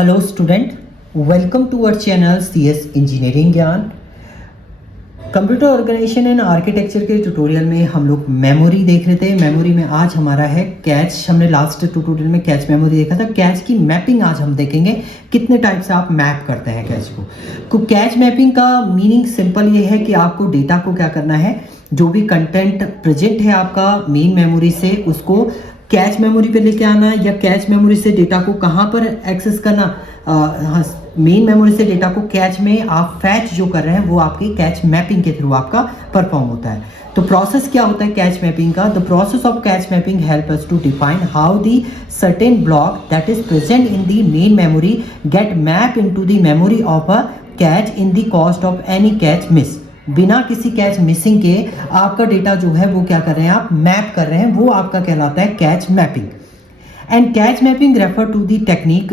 Hello student, welcome to our channel CS engineering ज्ञान। Computer organization and architecture के tutorial में हम लोग मेमोरी देख रहे थे। मेमोरी में आज हमारा है कैच। हमने लास्ट ट्यूटोरियल में कैच मेमोरी देखा था। कैच की मैपिंग आज हम देखेंगे, कितने टाइप से आप मैप करते हैं कैच को। कैच मैपिंग का मीनिंग सिंपल ये है कि आपको डेटा को क्या करना है, जो भी कंटेंट प्रेजेंट है आपका मेन मेमोरी से, उसको कैच मेमोरी पे लेके आना, या कैच मेमोरी से डेटा को कहाँ पर एक्सेस करना। मेन मेमोरी से डेटा को कैच में आप फैच जो कर रहे हैं वो आपके कैच मैपिंग के थ्रू आपका परफॉर्म होता है। तो प्रोसेस क्या होता है कैच मैपिंग का? The process of cache mapping help us to define how the certain block that is present in the main memory get map into the memory of a cache in the cost of any cache miss. बिना किसी catch missing के आपका data जो है वो क्या कर रहे हैं, आप मैप कर रहे हैं, वो आपका कहलाता है cache mapping. And cache mapping refer to the technique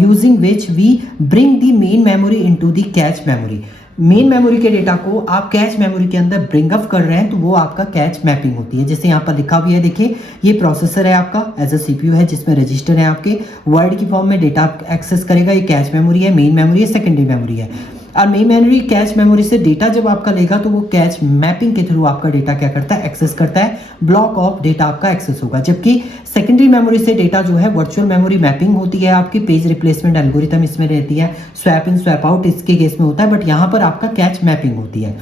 using which we bring the main memory into the cache memory. Main memory के डेटा को आप कैच मेमोरी के अंदर ब्रिंग अप कर रहे हैं, तो वो आपका कैच मैपिंग होती है। जैसे यहाँ पर लिखा भी है, देखिए ये प्रोसेसर है आपका, एज अ CPU है, जिसमें रजिस्टर है आपके, वर्ड की फॉर्म में डेटा एक्सेस करेगा। ये कैच मेमोरी है, मेन मेमोरी है, सेकेंडरी मेमोरी है। और मेन मेमोरी कैच मेमोरी से डेटा जब आपका लेगा तो वो कैच मैपिंग के थ्रू आपका डेटा क्या करता है, एक्सेस करता है, ब्लॉक ऑफ डेटा आपका एक्सेस होगा। जबकि सेकेंडरी मेमोरी से डेटा जो है वर्चुअल मेमोरी मैपिंग होती है आपकी, पेज रिप्लेसमेंट एल्गोरिथम इसमें रहती है, स्वैप इन स्वैप आउट इसके केस में होता है, बट यहाँ पर आपका कैच मैपिंग होती है।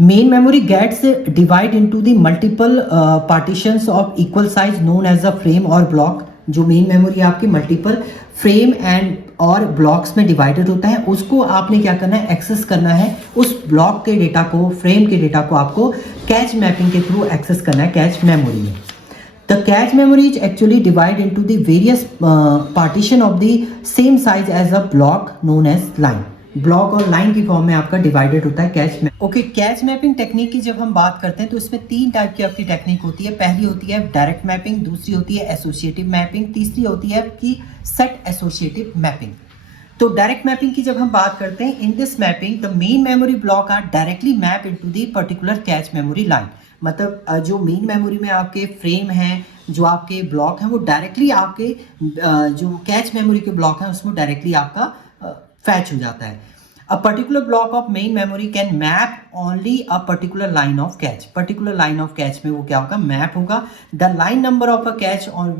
Main memory gets divide into the multiple partitions of equal size known as a frame और ब्लॉक। जो मेन मेमोरी आपकी मल्टीपल फ्रेम एंड और ब्लॉक्स में डिवाइडेड होता है, उसको आपने क्या करना है, एक्सेस करना है। उस ब्लॉक के डेटा को, फ्रेम के डेटा को आपको कैच मैपिंग के थ्रू एक्सेस करना है कैच मेमोरी में। The cache memory is actually divide into the various partition of the same size as a block known as line. Block और लाइन की फॉर्म में आपका डिवाइडेड होता है कैच में। ओके, कैच मैपिंग टेक्निक की जब हम बात करते हैं तो इसमें तीन टाइप की आपकी टेक्निक होती है। पहली होती है डायरेक्ट मैपिंग, दूसरी होती है एसोसिएटिव मैपिंग, तीसरी होती है आपकी सेट एसोसिएटिव मैपिंग। तो डायरेक्ट मैपिंग की जब हम बात करते हैं, in this mapping the main memory block are directly map into the particular cache memory line. मतलब जो मेन मेमोरी में आपके फ्रेम हैं, जो आपके ब्लॉक हैं, वो डायरेक्टली आपके जो कैच मेमोरी के ब्लॉक हैं उसमें डायरेक्टली आपका फैच हो जाता है। A particular block of main memory can map only a particular line of cache. Particular line of cache में वो क्या होगा, मैप होगा। The line number of a cache on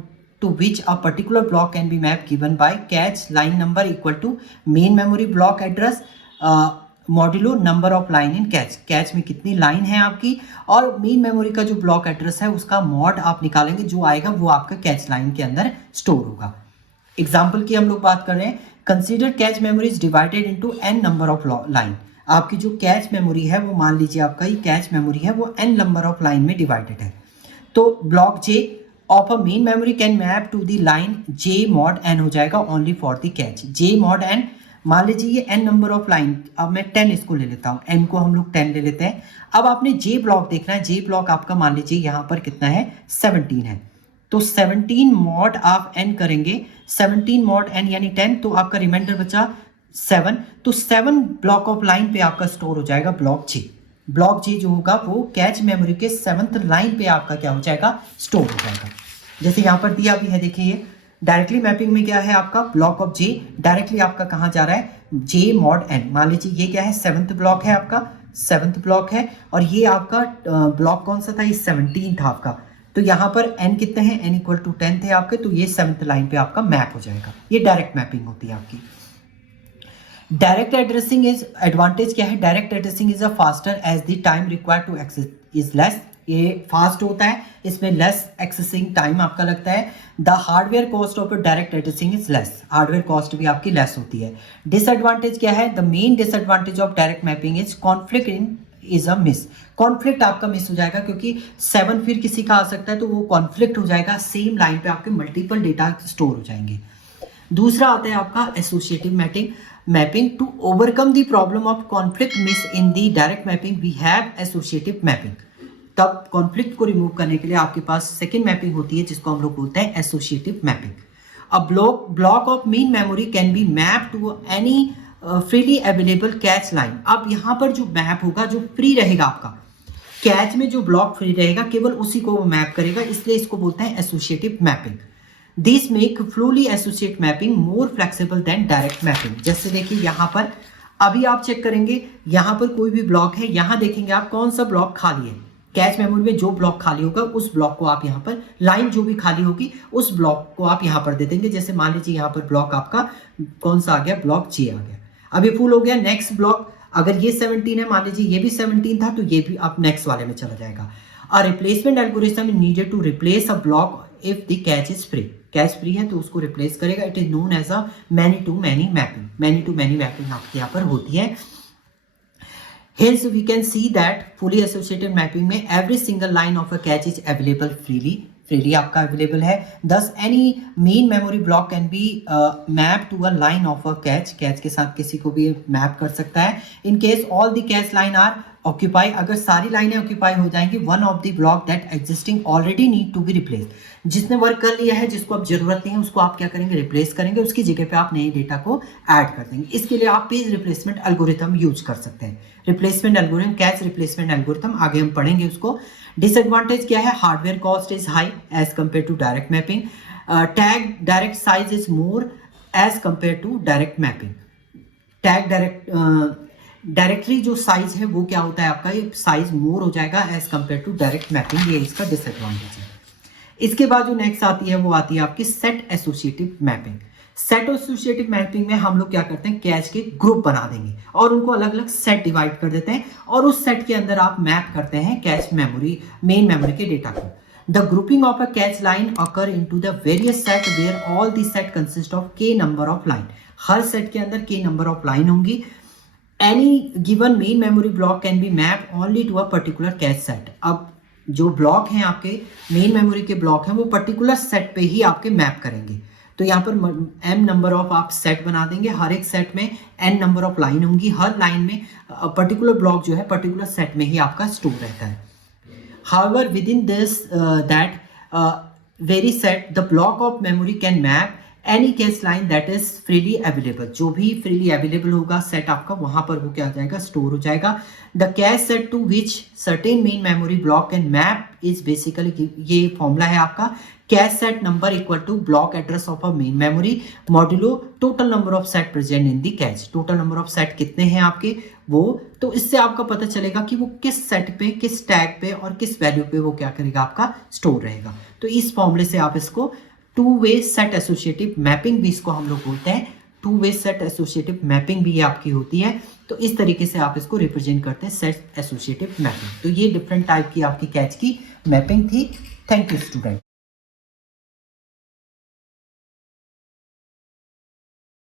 to which a particular block can be mapped given by cache line number equal to main memory block address modulo number of line in catch. Catch में कितनी line है आपकी, और main memory का जो block address है उसका mod आप निकालेंगे, जो आएगा वो आपका कैच लाइन के अंदर स्टोर होगा। एग्जाम्पल की हम लोग बात कर रहे हैं, consider catch memory is divided into n number of line. आपकी जो कैच मेमोरी है वो मान लीजिए आपका ये कैच मेमोरी है, वो n नंबर ऑफ लाइन में डिवाइडेड है। तो block j of a main memory can map to the line j mod n हो जाएगा only for the cache. j mod n, मान लीजिए ये n नंबर ऑफ लाइन, अब मैं 10 इसको ले लेता हूँ, n को हम लोग 10 ले लेते हैं। अब आपने j ब्लॉक देखना है, j ब्लॉक आपका मान लीजिए यहाँ पर कितना है, 17 है। तो 17 मॉड आप n करेंगे, 17 मॉड n यानी 10, तो आपका रिमाइंडर बचा 7। तो 7 ब्लॉक ऑफ लाइन पे आपका स्टोर हो जाएगा ब्लॉक j। ब्लॉक j जो होगा वो कैच मेमोरी के 7th लाइन पे आपका क्या हो जाएगा, स्टोर हो जाएगा। जैसे यहाँ पर दिया भी है, देखिए ये डायरेक्टली मैपिंग में क्या है आपका, ब्लॉक ऑफ j डायरेक्टली आपका कहाँ जा रहा है, j मॉड n। मान लीजिए ये क्या है, 7th ब्लॉक है आपका, 7th ब्लॉक है, और ये आपका ब्लॉक कौन सा था, ये 17 था आपका। तो यहाँ पर n कितने हैं, n इक्वल टू 10 थे आपके, तो ये 7th लाइन पे आपका मैप हो जाएगा। ये डायरेक्ट मैपिंग होती है आपकी। डायरेक्ट एड्रेसिंग इज, एडवांटेज क्या है, direct addressing is a faster as the time required to access is less. ये फास्ट होता है, इसमें लेस एक्सेसिंग टाइम आपका लगता है। The hardware cost of direct addressing is less, hardware cost भी आपकी लेस होती है। डिसएडवांटेज क्या है, the main disadvantage of direct mapping is conflict in is a miss. Conflict आपका मिस हो जाएगा, क्योंकि 7 फिर किसी का आ सकता है, तो वो कॉन्फ्लिक्ट हो जाएगा, सेम लाइन पे आपके मल्टीपल डेटा स्टोर हो जाएंगे। दूसरा आता है आपका associative mapping. To overcome the problem of conflict miss in the direct mapping we have associative mapping. तब कॉन्फ्लिक्ट को रिमूव करने के लिए आपके पास सेकेंड मैपिंग होती है, जिसको हम लोग बोलते हैं associative mapping. A block of main memory can be map to any freely available cache line. अब यहाँ पर जो मैप होगा, जो फ्री रहेगा आपका कैच में, जो ब्लॉक फ्री रहेगा केवल उसी को वो मैप करेगा, इसलिए इसको बोलते हैं associative mapping. This make fully associate mapping more flexible than direct mapping. जैसे देखिए यहाँ पर अभी आप चेक करेंगे, यहाँ पर कोई भी ब्लॉक है, यहाँ देखेंगे आप कौन सा ब्लॉक खाली है। कैच मेमोरी में जो ब्लॉक खाली होगा उस ब्लॉक को आप यहाँ पर, लाइन जो भी खाली होगी उस ब्लॉक को आप यहाँ पर दे देंगे। जैसे मान लीजिए यहाँ पर ब्लॉक आपका कौन सा आ गया, ब्लॉक जी आ गया, अभी फुल हो गया। नेक्स्ट ब्लॉक अगर ये 17 है, मान लीजिए ये भी 17 था, तो ये भी आप नेक्स्ट वाले में चला जाएगा। A replacement algorithm needed to replace a block if the cache is free. Cache free है तो उसको रिप्लेस करेगा। It is known as a many to many mapping. Many to many mapping आपके यहाँ पर होती है। Hence we can see that fully associated mapping में every single line of a cache is available freely आपका available है। Thus any main memory block can be mapped to a line of a cache। Catch के साथ किसी को भी map कर सकता है। In case all the cache line are occupy, अगर सारी लाइनें ऑक्यूपाई हो जाएंगी, one of the block that existing already need to be replaced। जिसने वर्क कर लिया है, जिसको अब जरूरत नहीं है, उसको आप क्या करेंगे, रिप्लेस करेंगे, उसकी जगह पे आप नए डेटा को ऐड कर देंगे। इसके लिए आप पेज रिप्लेसमेंट एल्गोरिथम यूज कर सकते हैं। Replacement algorithm, cache replacement algorithm, आगे हम पढ़ेंगे उसको। डिसएडवांटेज क्या है, hardware cost is high as compare to direct mapping. Tag direct size is more as compare to direct mapping. Tag directly जो साइज है वो क्या होता है आपका, ये साइज मोर हो जाएगा as compare to direct mapping. ये इसका डिसएडवांटेज है। इसके बाद जो नेक्स्ट आती है वो आती है आपकी set associative mapping. Set associative mapping में हम लोग क्या करते हैं, कैच के ग्रुप बना देंगे और उनको अलग अलग सेट डिवाइड कर देते हैं और उस सेट के अंदर आप मैप करते हैं कैच मेमोरी, मेन मेमोरी के डेटा को। The grouping of a cache line occur into the various set where all the set consist of K number of line. हर सेट के अंदर के नंबर ऑफ लाइन होंगी। Any given main memory block can be mapped only to a particular cache set। अब जो block हैं आपके main memory के block हैं वो पर्टिकुलर सेट पे ही आपके मैप करेंगे। तो यहाँ पर m नंबर ऑफ आप सेट बना देंगे, हर एक सेट में n नंबर ऑफ लाइन होंगी, हर लाइन में पर्टिकुलर ब्लॉक जो है पर्टिकुलर सेट में ही आपका स्टोर रहता है। However, within this very set, the block of memory can map any cache line that is freely available. जो भी फ्रीली अवेलेबल होगा सेट आपका, वहां पर वो क्या हो जाएगा, स्टोर हो जाएगा। The cache set to which certain main memory block and map is basically, ये फॉर्मूला है आपका, cache set number equal to block address of a main memory modulo total number of set present in the cache. Total number of set कितने हैं आपके वो, तो इससे आपका पता चलेगा कि वो किस सेट पे, किस टैग पे और किस वैल्यू पे वो क्या करेगा, आपका स्टोर रहेगा। तो इस फॉर्मूले से आप इसको two way set associative mapping भी इसको हम लोग बोलते हैं। Two way set associative mapping भी आपकी होती है। तो इस तरीके से आप इसको रिप्रेजेंट करते हैं, सेट एसोसिएटिव मैपिंग। तो ये डिफरेंट टाइप की आपकी कैच की मैपिंग थी। Thank you student.